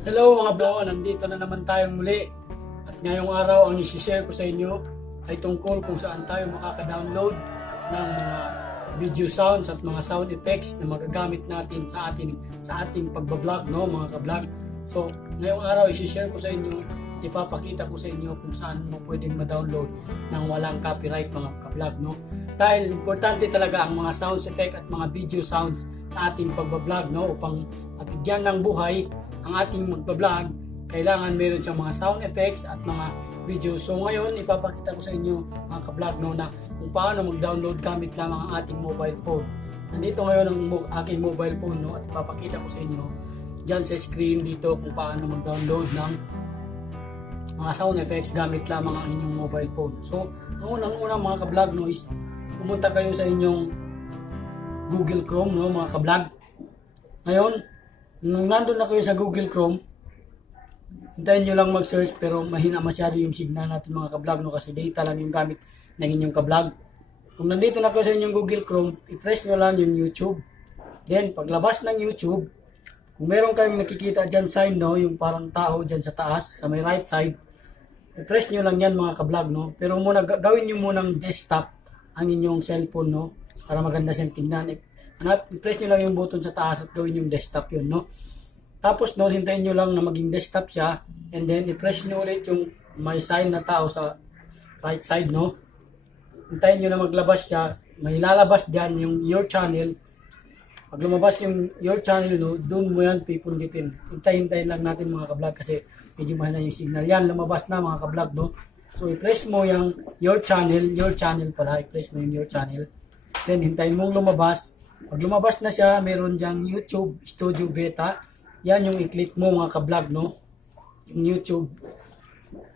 Hello mga bro, nandito na naman tayong muli. At ngayong araw ang isi-share ko sa inyo ay tungkol kung saan tayo makaka-download ng mga video sounds at mga sound effects na magagamit natin sa ating pagbablog, no, mga ka-vlog. So, ngayong araw isi-share ko sa inyo, ipapakita ko sa inyo kung saan mo pwedeng ma-download ng walang copyright, mga ka-vlog, no. Dahil importante talaga ang mga sound effect at mga video sounds sa ating pagbablog, no, upang mabigyan ng buhay ang ating magbablog. Kailangan meron siyang mga sound effects at mga video. So ngayon ipapakita ko sa inyo mga ka-vlog, no, na kung paano mag-download gamit lamang ang ating mobile phone. Nandito ngayon ang aking mobile phone, no, at ipapakita ko sa inyo dyan sa screen dito kung paano mag-download ng mga sound effects gamit lamang ang inyong mobile phone. So ang unang mga ka-vlog, no, is pumunta kayo sa inyong Google Chrome, no, mga ka-vlog. Ngayon nung nandun na kayo sa Google Chrome, hintayin nyo lang mag-search, pero mahina masyado yung signal natin mga ka-vlog, no, kasi data lang yung gamit ng inyong ka-vlog. Kung nandito na kayo sa inyong Google Chrome, i-press nyo lang yung YouTube. Then paglabas ng YouTube, kung meron kayong nakikita dyan sign, no, yung parang tao dyan sa taas, sa may right side, i-press nyo lang yan mga ka-vlog, no. Pero muna, gawin nyo munang desktop ang inyong cellphone, no, para maganda siyang tingnan. I-press nyo lang yung button sa taas at gawin yung desktop yun, no. Tapos no, hintayin nyo lang na maging desktop siya, and then i-press nyo ulit yung may sign na tao sa right side, no. Hintayin nyo na maglabas siya, may lalabas dyan yung your channel. Pag lumabas yung your channel, no, doon mo yan pipunditin. Hintayin lang natin mga ka-vlog kasi medyo mahina yung signal. Yan, lumabas na mga ka-vlog, no. So i-press mo yung your channel pala, i-press mo yung your channel. Then hintayin mong lumabas. Pag lumabas na siya, meron diyang YouTube Studio Beta. Yan yung i-click mo mga ka-vlog, no. Yung YouTube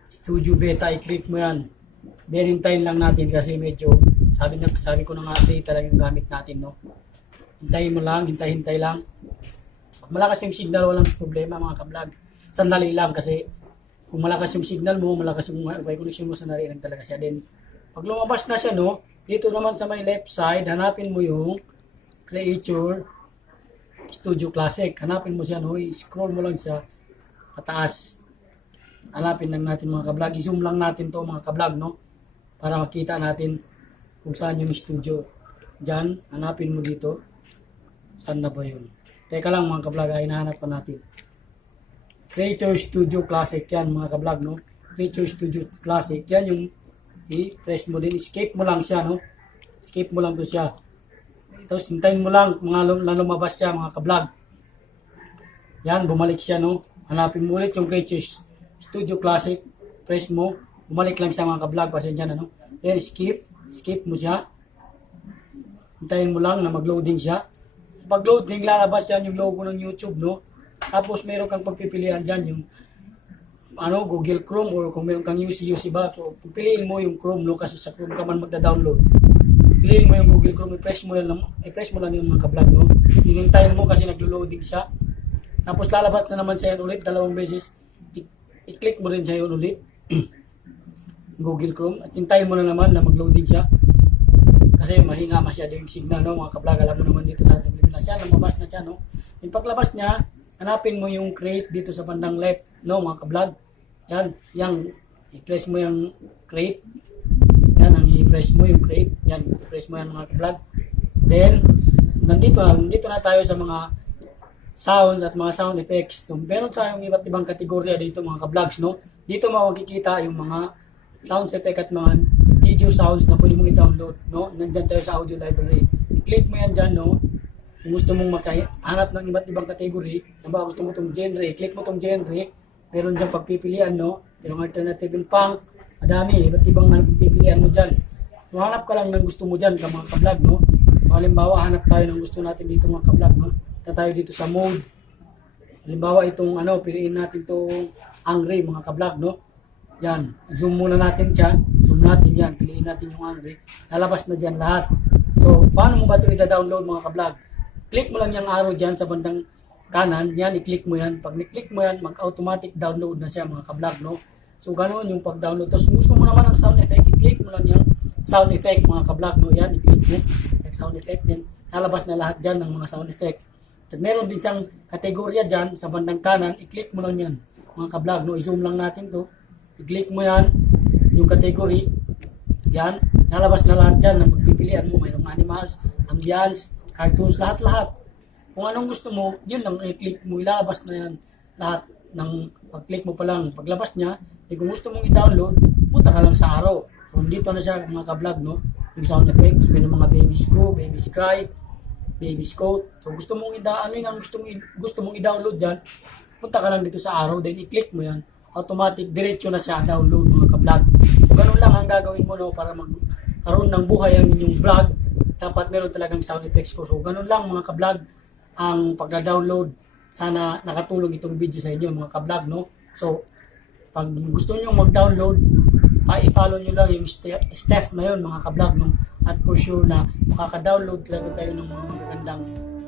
Studio Beta, i-click mo yan. Then hintayin lang natin kasi medyo sabi ko na nga, data lang yung gamit natin, no. Hintayin mo lang, hintay lang. Pag malakas yung signal, walang problema mga ka-vlog. Sandali lang kasi kung malakas yung signal mo, malakas yung Wi-Fi connection mo, sandali lang talaga siya. Then pag lumabas na siya, no, dito naman sa may left side, hanapin mo yung Creator Studio Classic. Hanapin mo siya, no, i-scroll mo lang siya pataas. Hanapin lang natin mga ka-vlog. I-zoom lang natin to mga ka-vlog, no, para makita natin kung saan yung studio. Diyan, hanapin mo dito. Saan na ba yun? Teka lang mga ka-vlog, ay hinahanap pa natin. Creator Studio Classic yan mga ka-vlog, no. Creator Studio Classic, yan yung i-press mo din. Escape mo lang siya, no. Escape mo lang to siya. Tapos hintayin mo lang mga lumabas siya mga ka-vlog. Yan, bumalik siya, no. Hanapin mo ulit yung Creator Studio Classic. Press mo, bumalik lang siya mga ka-vlog. Pasensya na, no. Then skip mo siya. Hintayin mo lang na mag-loading siya. Pag loading, lalabas yan yung logo ng YouTube, no. Tapos meron kang pagpipilian dyan yung Google Chrome, or kung meron kang UC ba. So piliin mo yung Chrome, no, kasi sa Chrome ka man magda-download. Piliin mo yung Google Chrome, i-press mo lang yung mga ka-vlog, no. Hinintayin mo kasi naglo-loading siya. Tapos lalabas na naman siya ulit dalawang beses. I-click mo rin siya yun ulit. Google Chrome. At hintayin mo na naman na mag-loading siya. Kasi mahina masyado yung signal, no, mga ka-vlog. Alam mo naman dito sa Pilipinas. Yan, lumabas na siya, no. Yung paglabas niya, hanapin mo yung create dito sa bandang left, no, mga ka-vlog. Yan, i-press mo yung create. Yan, ang i-press mo yung create. Yan, i-press mo yan mga ka-vlog. Then, nandito na tayo sa mga sounds at mga sound effects. So, meron tayong iba't ibang kategorya dito mga ka-vlogs, no. Dito mo makikita yung mga sound effect at mga video sounds na pwede mong i-download, no. Nandyan tayo sa audio library. I-click mo yan dyan, no. Kung gusto mong makahanap ng iba't ibang category, nabawa gusto mo itong genre, click mo itong genre, meron dyan pagpipilian, no. Yung alternative and punk, madami, iba't ibang pagpipilian mo dyan. So, hanap ka lang ng gusto mo dyan, mga ka-vlog, no. So, halimbawa, hanap tayo ng gusto natin dito mga ka-vlog, no. Tayo dito sa mode. Halimbawa, itong piliin natin itong angry, mga ka-vlog, no. Yan, zoom muna natin siya, zoom natin yan, piliin natin yung angry, lalabas na dyan lahat. So, paano mo ba ito i-download mga ka-vlog? Click mo lang yung arrow dyan sa bandang kanan, yan, i-click mo yan. Pag ni-click mo yan, mag-automatic download na siya mga ka-vlog, no. So, ganoon yung pag-download. Tapos, gusto mo naman ang sound effect, i-click mo lang yung sound effect mga ka-vlog, no. Yan, i-click mo, like sound effect, then lalabas na lahat dyan ng mga sound effect. At meron din siyang kategorya dyan sa bandang kanan, i-click mo lang yan. Mga ka-vlog, no? I-zoom lang natin to. I-click mo yan, yung category. Yan, nalabas na lahat dyan na magpipilian mo. Mayroong animals, ambience, cartoons, lahat-lahat. Kung anong gusto mo, yun lang i-click mo, ilalabas na yan lahat ng pag-click mo pa lang. Paglabas niya, kung gusto mong i-download, punta ka lang sa araw. So, dito na siya mga ka-vlog, no? Yung sound effects, may mga baby's go, baby's cry, baby's coat. So, gusto mong gusto mong i-download dyan, punta ka lang dito sa araw, then i-click mo yan. Automatic, diretso na siya download mga ka-vlog. So, ganun lang ang gagawin mo, no, para magkaroon ng buhay ang inyong vlog. Dapat meron talagang sound effects ko. So, ganun lang mga ka-vlog ang pagda-download. Sana nakatulong itong video sa inyo mga ka-vlog, no? So, pag gusto niyo mag-download, i-follow niyo lang yung step na yun mga ka-vlog, no? At for sure na makaka-download talaga tayo ng mga magagandang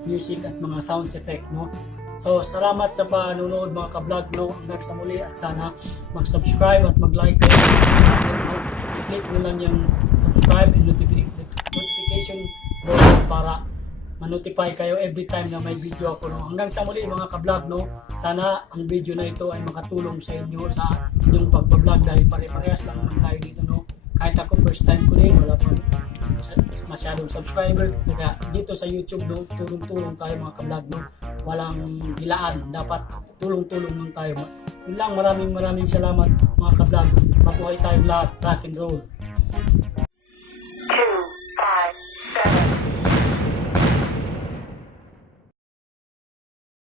music at mga sounds effect, no? So, salamat sa panonood mga ka-vlog, no? Hanggang sa muli at sana mag-subscribe at mag-like kayo sa channel, no? I-click nyo lang yung subscribe and notification bell para ma-notify kayo every time na may video ako, no? Hanggang sa muli mga ka-vlog, no? Sana ang video na ito ay makatulong sa inyo sa inyong pag-vlog dahil pare-parehas lang naman tayo dito, no? Kahit ako first time ko rin, wala pa masyadong subscriber. Kaya dito sa YouTube, no, tulong-tulong tayo mga ka-vlog, no? Walang gilaan, dapat tulong-tulong lang tayo. Yun lang, maraming salamat mga ka-vlog. Mabuhay tayong lahat, rock and roll.